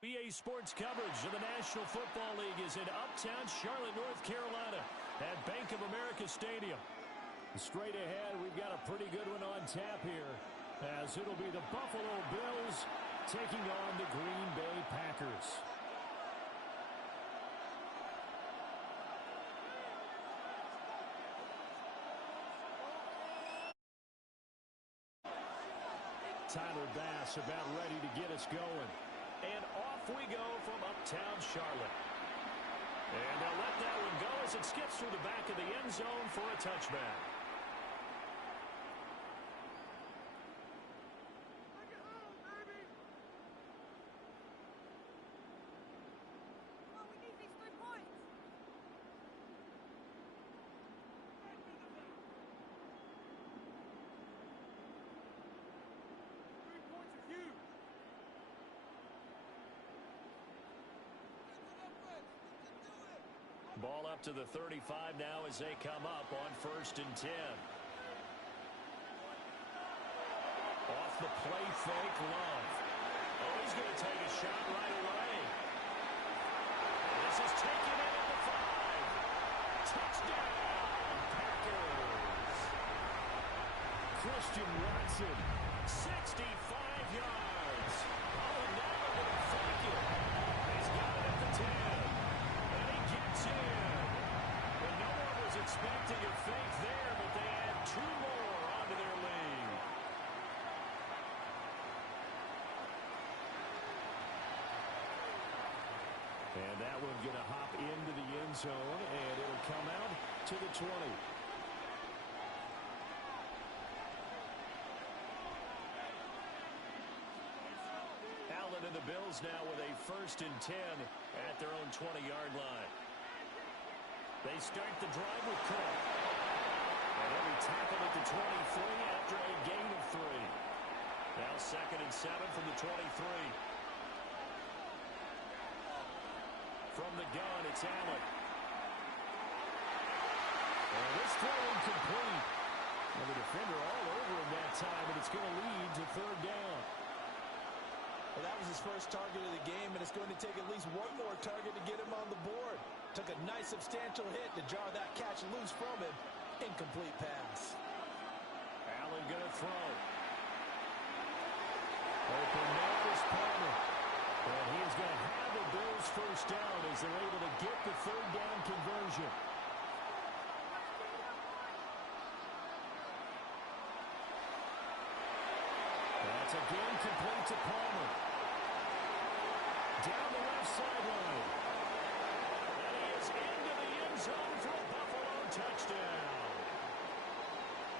EA Sports coverage of the National Football League is in uptown Charlotte, North Carolina at Bank of America Stadium. Straight ahead, we've got a pretty good one on tap here, as it'll be the Buffalo Bills taking on the Green Bay Packers. Tyler Bass about ready to get us going. And off we go from uptown Charlotte. And they'll let that one go as it skips through the back of the end zone for a touchback. Ball up to the 35 now as they come up on 1st and 10. Off the play fake, Love. Oh, he's going to take a shot right away. This is taken in at the 5. Touchdown, Packers. Christian Watson, 65 yards. Oh, now they're going to fake it. He's got it at the 10. Well, no one was expecting a fake there, but they add 2 more onto their lead. And that one going to hop into the end zone, and it'll come out to the 20. Allen and the Bills now with a 1st and 10 at their own 20-yard line. They start the drive with Cook. And every tackle at the 23 after a gain of 3. Now 2nd and 7 from the 23. From the gun, it's Allen. And this throw incomplete. And the defender all over him that time, and it's going to lead to 3rd down. Well, that was his first target of the game, and it's going to take at least one more target to get him on the board. Took a nice substantial hit to jar that catch loose from him. Incomplete pass. Allen going to throw. Open man is Palmer. And he is going to have the Bills 1st down as they're able to get the 3rd down conversion. That's again complete to Palmer. Down the left sideline. And he is into the end zone for a Buffalo touchdown.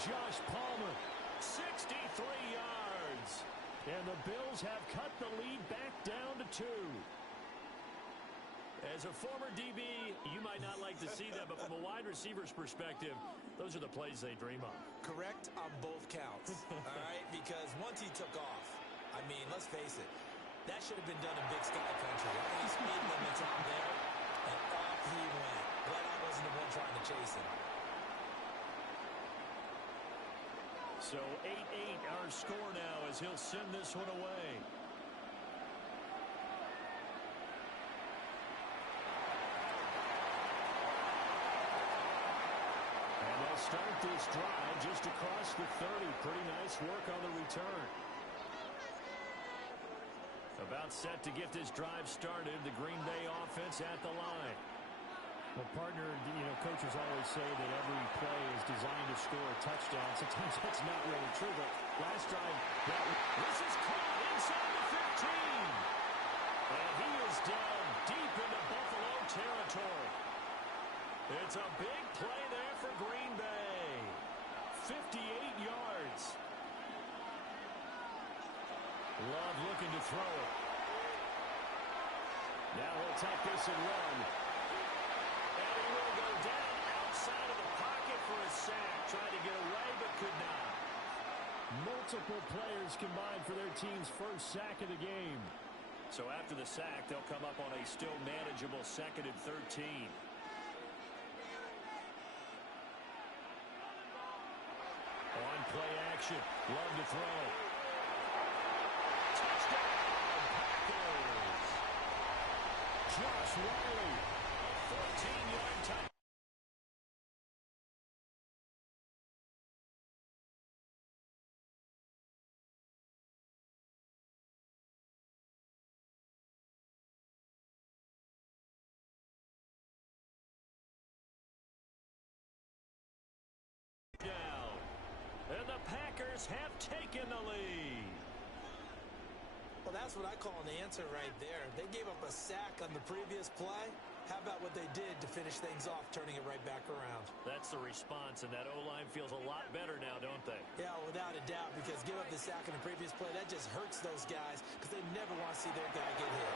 Josh Palmer, 63 yards. And the Bills have cut the lead back down to 2. As a former DB, you might not like to see that, but from a wide receiver's perspective, those are the plays they dream of. Correct on both counts, all right? Because once he took off, I mean, let's face it, that should have been done in Big Sky Country. All these speed limits out there, and off he went. Glad I wasn't the one trying to chase him. So 8-8 our score now as he'll send this one away. Start this drive just across the 30. Pretty nice work on the return. About set to get this drive started. The Green Bay offense at the line. Well, partner, coaches always say that every play is designed to score a touchdown. Sometimes that's not really true, but last drive, this is caught inside the 15. And he is down deep into Buffalo territory. It's a big play there for Green Bay. 58 yards. Love looking to throw it. Now he'll take this and run. And he will go down outside of the pocket for a sack. Tried to get away but could not. Multiple players combined for their team's first sack of the game. So after the sack, they'll come up on a still manageable 2nd and 13. On play action. Love to throw. Touchdown, Packers. Josh Riley. A 14-yard touchdown. And the Packers have taken the lead. Well, that's what I call an answer right there. They gave up a sack on the previous play. How about what they did to finish things off, turning it right back around? That's the response, and that O-line feels a lot better now, don't they? Yeah, without a doubt, because give up the sack on the previous play, that just hurts those guys because they never want to see their guy get hit.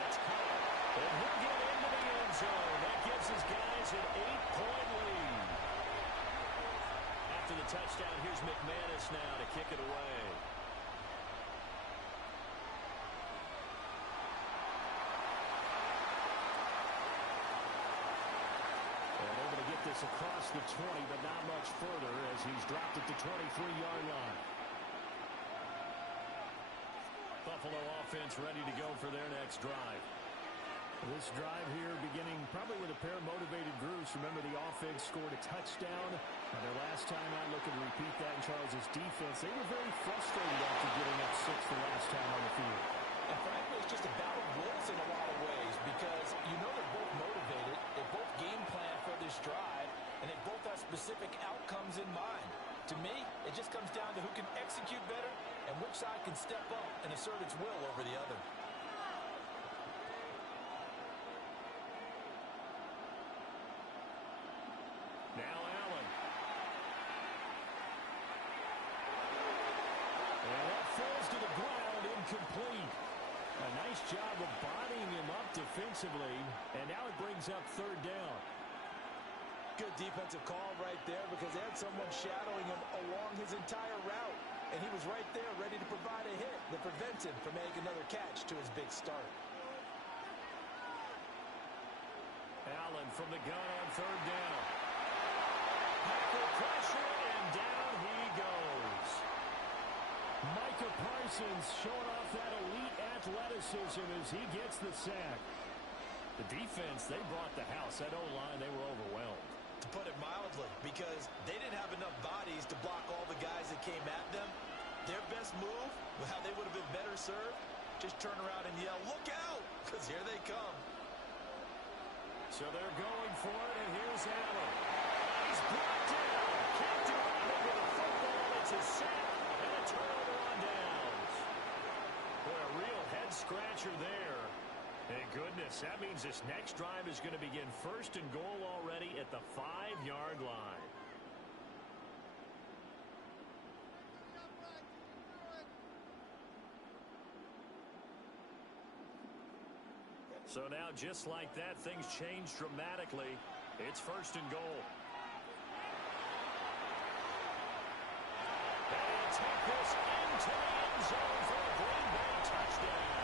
That's caught. And he'll get into the end zone. That gives his guys an 8-point lead. After the touchdown, here's McManus now to kick it away. And able to get this across the 20, but not much further as he's dropped it to 23-yard line. Buffalo offense ready to go for their next drive. This drive here beginning probably with a pair of motivated groups. Remember, the offense scored a touchdown. Their last time out, looking to repeat that in Charles' defense. They were very frustrated after getting up 6 the last time on the field. And frankly, it's just a battle of wills in a lot of ways because you know they're both motivated. They both game plan for this drive, and they both have specific outcomes in mind. To me, it just comes down to who can execute better and which side can step up and assert its will over the other. Now Allen. And that falls to the ground, incomplete. A nice job of bodying him up defensively, and now it brings up third down. Good defensive call right there because they had someone shadowing him along his entire route, and he was right there ready to provide a hit that prevents him from making another catch to his big start. Allen from the gun on third down. Packer pressure, and down he goes. Micah Parsons showing off that elite athleticism as he gets the sack. The defense, they brought the house. That O-line, they were overwhelmed. To put it mildly, because they didn't have enough bodies to block all the guys that came at them. Their best move, how they would have been better served, just turn around and yell, "Look out!" because here they come. So they're going for it, and here's Allen. He's brought down. Can't do anything with the football. It's a sack and a turnover on downs. Boy, a real head-scratcher there. Thank goodness. That means this next drive is going to begin first and goal already at the 5-yard line. So now, just like that, things change dramatically. It's first and goal. And he'll take this into the end zone for a Green Bay touchdown.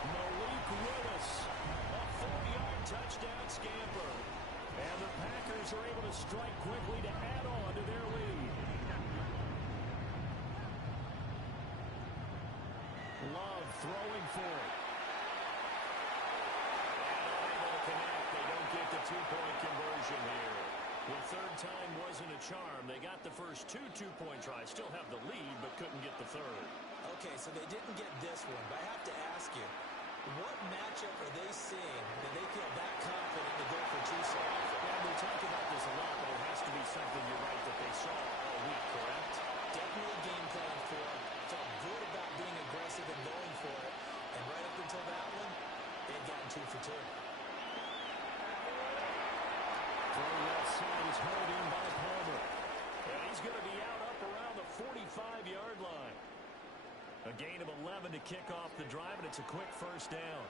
Malik Willis, a 4-yard touchdown scamper. And the Packers are able to strike quickly to add on to their lead. Love throwing for it. They don't get the two-point conversion here. The third time wasn't a charm. They got the first two two-point tries. Still have the lead, but couldn't get the third. Okay, so they didn't get this one, but I have to ask you, what matchup are they seeing that they feel that confident to go for two so often? Well, we talk about this a lot, but it has to be something, you're right, that they saw all week, correct? Definitely game plan for it. Felt good about being aggressive and going for it. And right up until that one, they had gotten 2 for 2. Throwing left side is held in by Palmer. And he's going to be out up around the 45-yard line. A gain of 11 to kick off the drive, and it's a quick first down.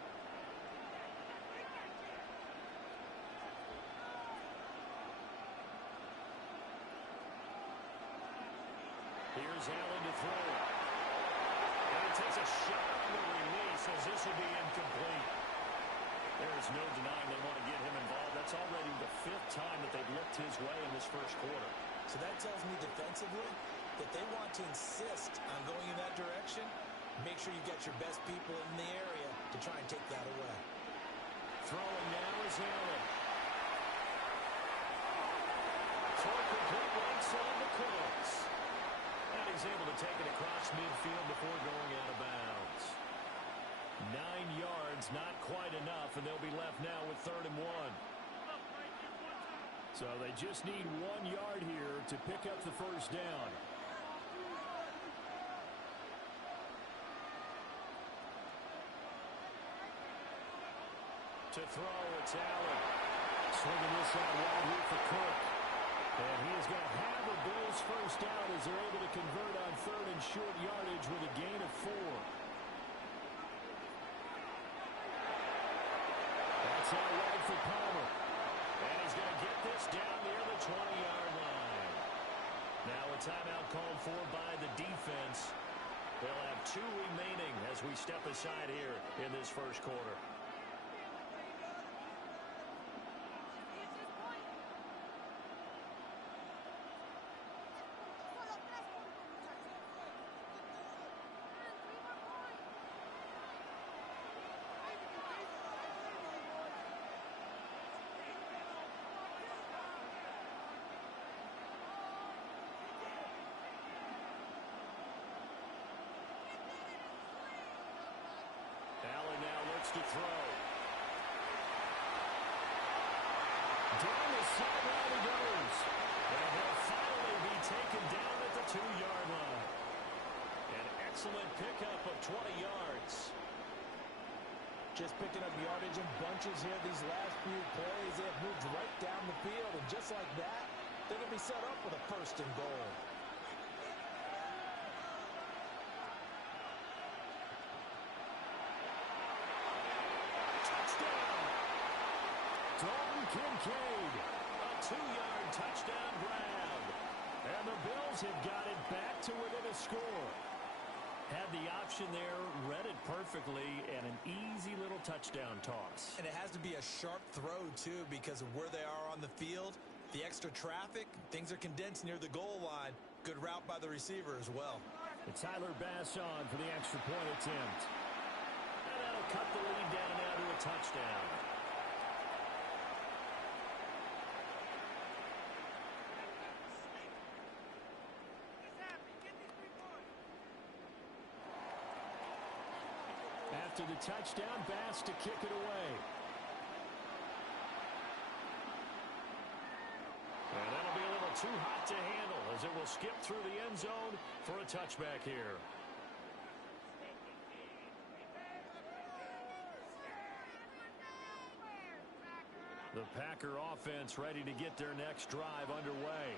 Here's Allen to throw. And he takes a shot on the release as this will be incomplete. There is no denying they want to get him involved. That's already the 5th time that they've looked his way in this first quarter. So that tells me defensively that they want to insist on going in that direction, make sure you get your best people in the area to try and take that away. Throwing now is Allen. For complete right side to Cooks. And he's able to take it across midfield before going out of bounds. 9 yards, not quite enough, and they'll be left now with 3rd and 1. So they just need 1 yard here to pick up the first down. To throw, it's Allen. Swinging this out wide here for Cook. And he is going to have a Bills first down as they're able to convert on 3rd and short yardage with a gain of 4. That's out wide for Palmer. And he's going to get this down near the 20-yard line. Now a timeout called for by the defense. They'll have 2 remaining as we step aside here in this first quarter. To throw. Down the sideline he goes. And he'll finally be taken down at the 2-yard line. An excellent pickup of 20 yards. Just picking up yardage in bunches here these last few plays. They have moved right down the field, and just like that, they're going to be set up with a 1st and goal. Kincaid, a 2-yard touchdown grab. And the Bills have got it back to within a score. Had the option there, read it perfectly, and an easy little touchdown toss. And it has to be a sharp throw, too, because of where they are on the field. The extra traffic, things are condensed near the goal line. Good route by the receiver as well. And Tyler Bass on for the extra point attempt. And that'll cut the lead down now to a touchdown. After the touchdown, Bass to kick it away. And that'll be a little too hot to handle as it will skip through the end zone for a touchback here. The Packer offense ready to get their next drive underway.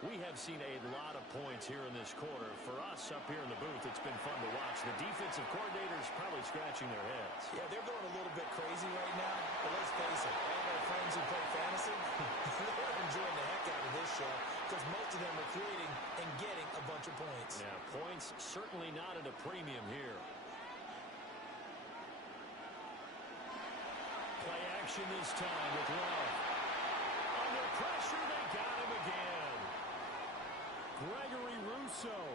We have seen a lot of points here in this quarter. For us up here in the booth, it's been fun to watch. The defensive coordinators probably scratching their heads. Yeah, they're going a little bit crazy right now. But let's face it, all of our friends who play fantasy, they're enjoying the heck out of this show because most of them are creating and getting a bunch of points. Yeah, points certainly not at a premium here. Play action this time with Love. Under pressure, they got him again. Gregory Rousseau,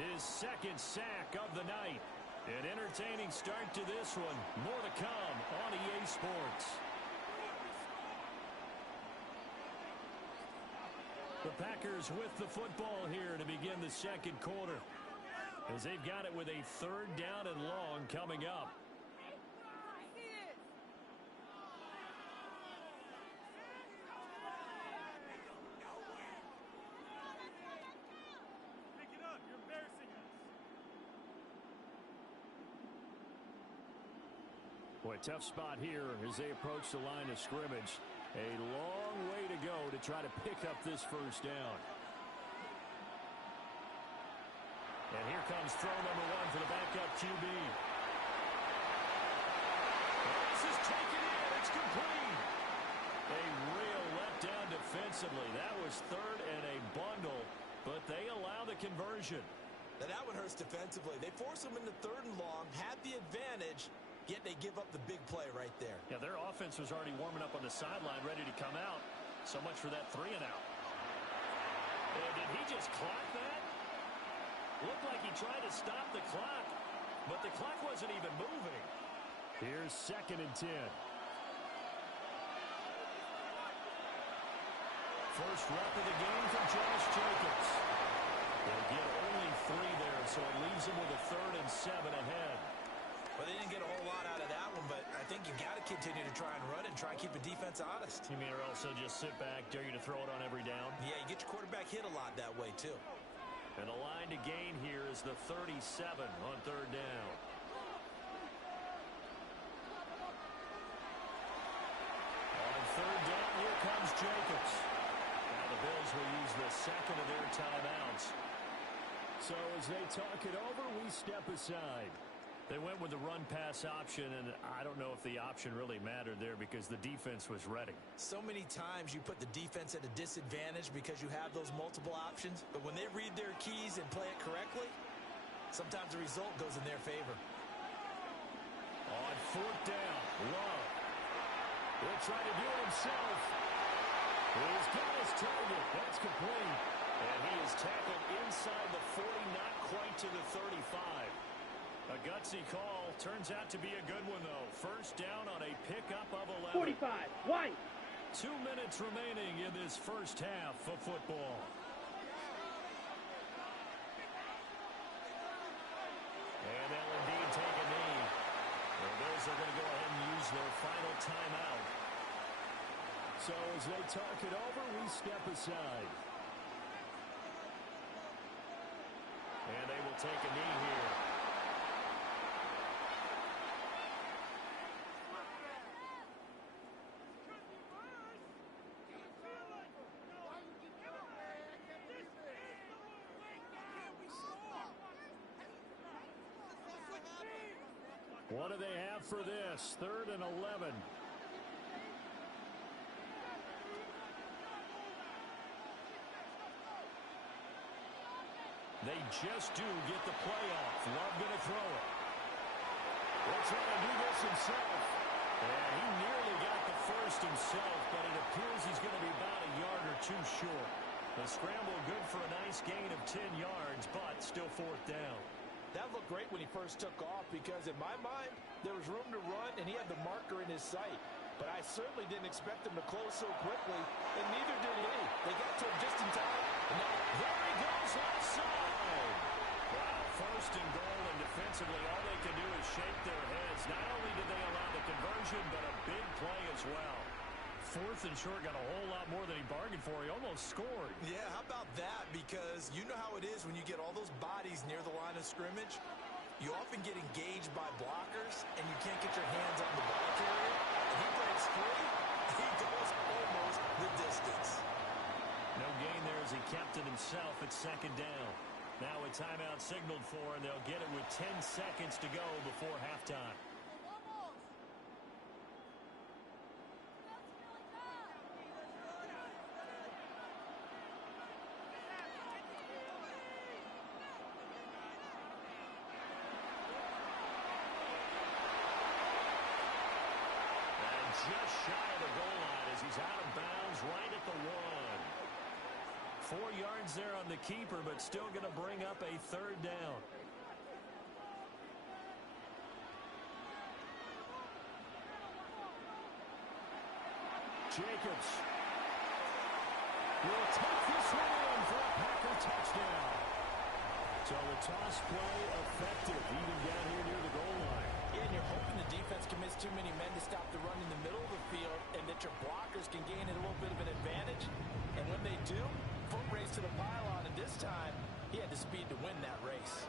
his 2nd sack of the night. An entertaining start to this one. More to come on EA Sports. The Packers with the football here to begin the second quarter, as they've got it with a 3rd down and long coming up. Boy, tough spot here as they approach the line of scrimmage. A long way to go to try to pick up this first down. And here comes throw number 1 for the backup QB. This is taken in. It's complete. A real letdown defensively. That was 3rd and a bundle, but they allow the conversion. Now that one hurts defensively. They force them into 3rd and long, had the advantage, yet they give up the big play right there. Yeah, their offense was already warming up on the sideline, ready to come out. So much for that 3 and out. And did he just clock that? Looked like he tried to stop the clock, but the clock wasn't even moving. Here's 2nd and 10. First rep of the game for Josh Jacobs. They'll get only 3 there, so it leaves them with a 3rd and 7 ahead. Well, they didn't get a whole lot out of that one, but I think you got to continue to try and run and try and keep the defense honest. You mean or also just sit back, dare you to throw it on every down? Yeah, you get your quarterback hit a lot that way, too. And the line to gain here is the 37 on 3rd down. On 3rd down, here comes Jacobs. Now the Bills will use the 2nd of their timeouts. So as they talk it over, we step aside. They went with the run-pass option, and I don't know if the option really mattered there because the defense was ready. So many times you put the defense at a disadvantage because you have those multiple options, but when they read their keys and play it correctly, sometimes the result goes in their favor. On 4th down, Love. He'll try to do it himself. He's got his target. That's complete. And he is tackled inside the 40, not quite to the 35. A gutsy call. Turns out to be a good one, though. First down on a pickup of 11. 45, white. 2 minutes remaining in this first half of football. And they'll indeed take a knee. The Bills are going to go ahead and use their final timeout. So as they talk it over, we step aside. And they will take a knee here. What do they have for this? 3rd and 11. They just do get the play off. Love going to throw it. They'll try to do this himself. And he nearly got the first himself, but it appears he's going to be about a yard or 2 short. The scramble good for a nice gain of 10 yards, but still 4th down. That looked great when he first took off because in my mind, there was room to run and he had the marker in his sight. But I certainly didn't expect him to close so quickly, and neither did he. They got to him just in time. And now, there he goes left side. Wow, 1st and goal, and defensively all they can do is shake their heads. Not only did they allow the conversion, but a big play as well. 4th and short, got a whole lot more than he bargained for. He almost scored. Yeah, how about that? Because you know how it is when you get all those bodies near the line of scrimmage. You often get engaged by blockers, and you can't get your hands on the ball carrier. And he breaks free. He goes almost the distance. No gain there as he kept it himself at 2nd down. Now a timeout signaled for, and they'll get it with 10 seconds to go before halftime. Just shy of the goal line as he's out of bounds right at the 1. 4 yards there on the keeper, but still going to bring up a 3rd down. Jacobs will take this one in for a Packer touchdown. So the toss play effective, even down here near the goal line. Yeah, and you're hoping the defense commits too many men to stop the run in the middle of the field and that your blockers can gain a little bit of an advantage. And when they do, foot race to the pylon, and this time he had the speed to win that race.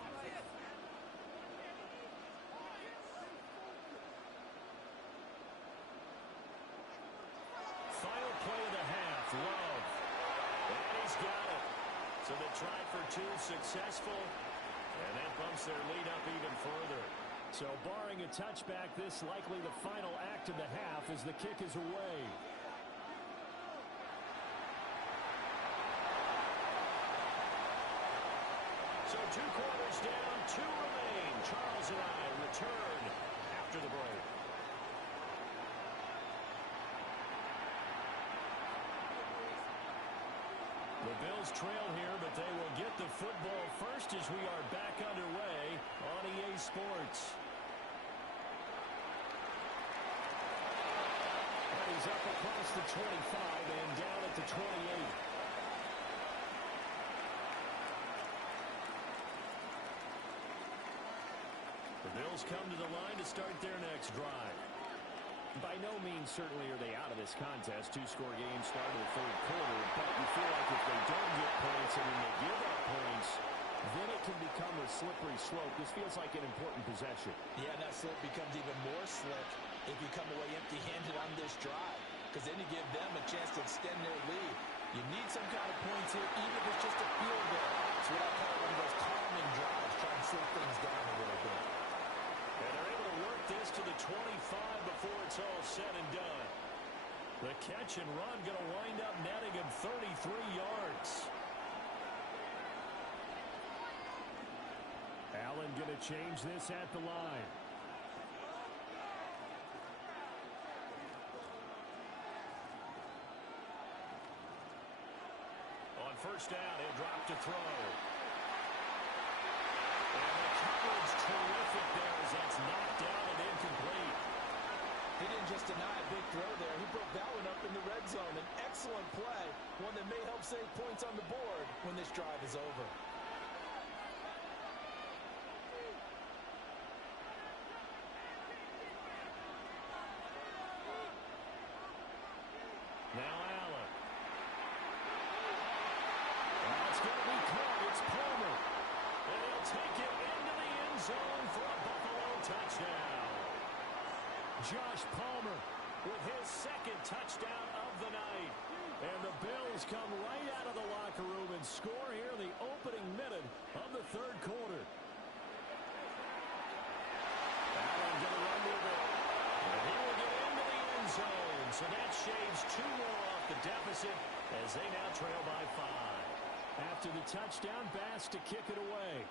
Final play of the half, Love. And he's got it. So they tried for 2, successful, and that bumps their lead up even further. So barring a touchback, this likely the final act of the half as the kick is away. So 2 quarters down, 2 remain. Charles and I return after the break. The Bills Bills trail here, but they will get the football first as we are back underway on EA Sports. And he's up across the 25 and down at the 28. The Bills come to the line to start their next drive. By no means, certainly, are they out of this contest. Two-score game start of the third quarter, but you feel like if they don't get points and then they give up points, then it can become a slippery slope. This feels like an important possession. Yeah, and that slope becomes even more slick if you come away empty-handed on this drive, because then you give them a chance to extend their lead. You need some kind of points here, even if it's just a field goal. It's what I call one of those calming drives, trying to slow things down a little bit. And they're able to work this to the 25 before it's all said and done. The catch and run going to wind up netting him 33 yards. Allen going to change this at the line. On first down, he'll drop to throw. And the coverage terrific there as that's knocked down and incomplete. He didn't just deny a big throw there. He broke that one up in the red zone. An excellent play, one that may help save points on the board when this drive is over. Now Allen. That's going to be caught. It's Palmer. And he'll take it into the end zone for a Buffalo touchdown. Josh Palmer with his second touchdown of the night. And the Bills come right out of the locker room and score here in the opening minute of the third quarter. Allen going to run with it. And he will get into the end zone. So that shaves two more off the deficit as they now trail by 5. After the touchdown, Bass to kick it away.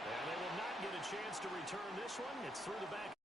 And they will not get a chance to return this one. It's through the back.